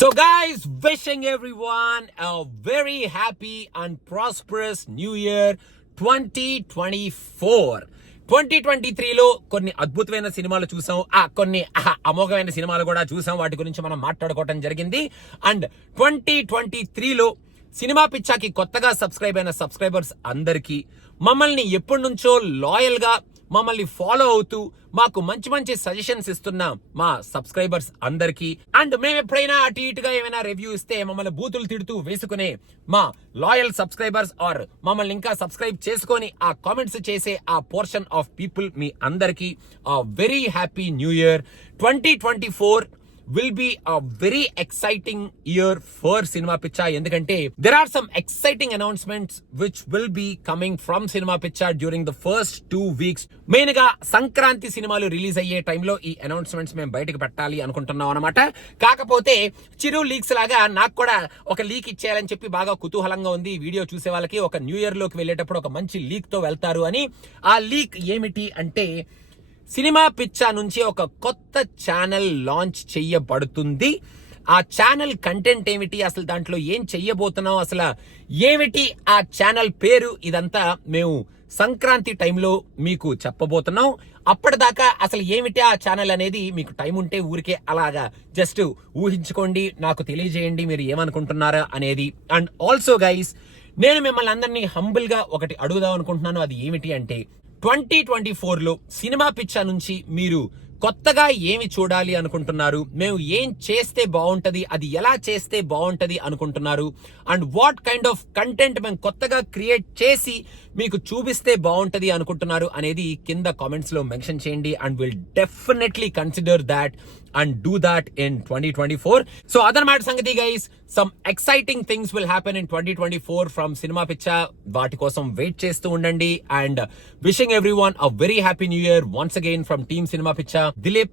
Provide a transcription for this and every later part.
So guys, wishing everyone a very happy and prosperous new year 2024. 2023లో కొన్ని అద్భుతమైన సినిమాలు చూసాం, కొన్ని అమోఘమైన సినిమాలు కూడా చూసాం. వాటి గురించి మనం మాట్లాడుకోవడం జరిగింది. అండ్ 2023లో సినిమా పిచ్చాకి కొత్తగా సబ్స్క్రైబ్ అయిన సబ్స్క్రైబర్స్ అందరికీ, మమ్మల్ని ఎప్పటి నుంచో లాయల్ గా మమ్మల్ని ఫాలో అవుతూ మాకు మంచి మంచి సజెషన్స్ ఇస్తున్న మా సబ్స్క్రైబర్స్ అందరికీ, అండ్ మేము ఎప్పుడైనా అటు ఇటుగా ఏమైనా రివ్యూ ఇస్తే మమ్మల్ని బూతులు తిడుతూ వేసుకునే మా లాయల్ సబ్స్క్రైబర్స్ ఆర్ మమ్మల్ని ఇంకా సబ్స్క్రైబ్ చేసుకొని ఆ కామెంట్స్ చేసే ఆ పోర్షన్ ఆఫ్ పీపుల్, మీ అందరికీ very happy new year. 2024 will be a very exciting year for Cinema Picha. ఎందుకంటే there are some exciting announcements which will be coming from Cinema Picha during the first 2 weeks. Main గా సంక్రాంతి సినిమాలు release అయ్యే టైంలో ఈ announcements మేము బయటకు పెట్టాలి అనుకుంటున్నాం అనమాట. కాకపోతే చిరు లీక్స్ లాగా నాకు కూడా ఒక లీక్ ఇచ్చేయాలని చెప్పి బాగా కుతూహలంగా ఉంది. వీడియో చూసే వాళ్ళకి ఒక న్యూ ఇయర్ లోకి వెళ్ళేటప్పుడు ఒక మంచి లీక్ తో వెళ్తారు అని. ఆ లీక్ ఏమిటి అంటే, సినిమా పిచ్చా నుంచి ఒక కొత్త ఛానల్ లాంచ్ చెయ్యబడుతుంది. ఆ ఛానల్ కంటెంట్ ఏమిటి, అసలు దాంట్లో ఏం చెయ్యబోతున్నాం, అసలు ఏమిటి ఆ ఛానల్ పేరు, ఇదంతా మేము సంక్రాంతి టైంలో మీకు చెప్పబోతున్నాం. అప్పటిదాకా అసలు ఏమిటి ఆ ఛానల్ అనేది మీకు టైం ఉంటే ఊరికే అలాగా జస్ట్ ఊహించుకోండి, నాకు తెలియజేయండి మీరు ఏమనుకుంటున్నారా అనేది. అండ్ ఆల్సో గైస్, నేను మిమ్మల్ని అందరినీ హంబుల్ గా ఒకటి అడుగుదాం అనుకుంటున్నాను. అది ఏమిటి అంటే, 2024లో సినిమా పిచ్చా నుంచి మీరు కొత్తగా ఏమి చూడాలి అనుకుంటున్నారు, మేము ఏం చేస్తే బాగుంటది, అది ఎలా చేస్తే బాగుంటది అనుకుంటున్నారు, and what kind of content మేము కొత్తగా క్రియేట్ చేసి మీకు చూపిస్తే బాగుంటది అనుకుంటున్నారు అనేది కింద కామెంట్స్ లో మెన్షన్ చేయండి. And will definitely consider that and do that in 2024. So అదన్నమాట సంగతి guys. some exciting things will happen in 2024 from Cinema Picha. వాటి కోసం వెయిట్ చేస్తూ ఉండండి. and wishing everyone a very happy new year once again from team Cinema Picha. Dilip,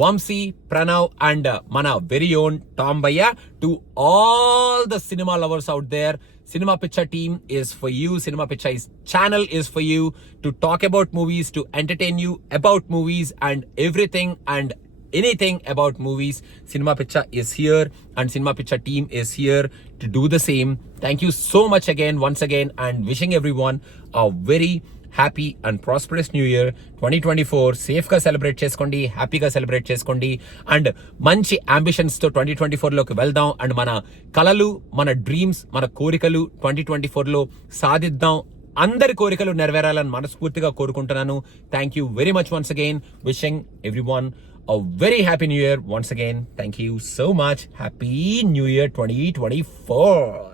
Vamsi, Pranav and mana very own Tom Bhaiya. To all the cinema lovers out there, Cinema Picha team is for you. Cinema Picha's channel is for you to talk about movies, to entertain you about movies and everything and anything about movies. Cinema Picha is here and Cinema Picha team is here to do the same. Thank you so much again, once again, and wishing everyone a very happy and prosperous new year 2024. safe ga celebrate cheskondi, happy ga celebrate cheskondi, and manchi ambitions to 2024 loki veldam. and mana kalalu, mana dreams, mana korikalu 2024 lo సాధిద్దాం. అందరి కోరికలు నెరవేరాలని మనస్ఫూర్తిగా కోరుకుంటున్నాను. Thank you very much once again. Wishing everyone a very happy new year once again. Thank you so much. Happy New Year 2024.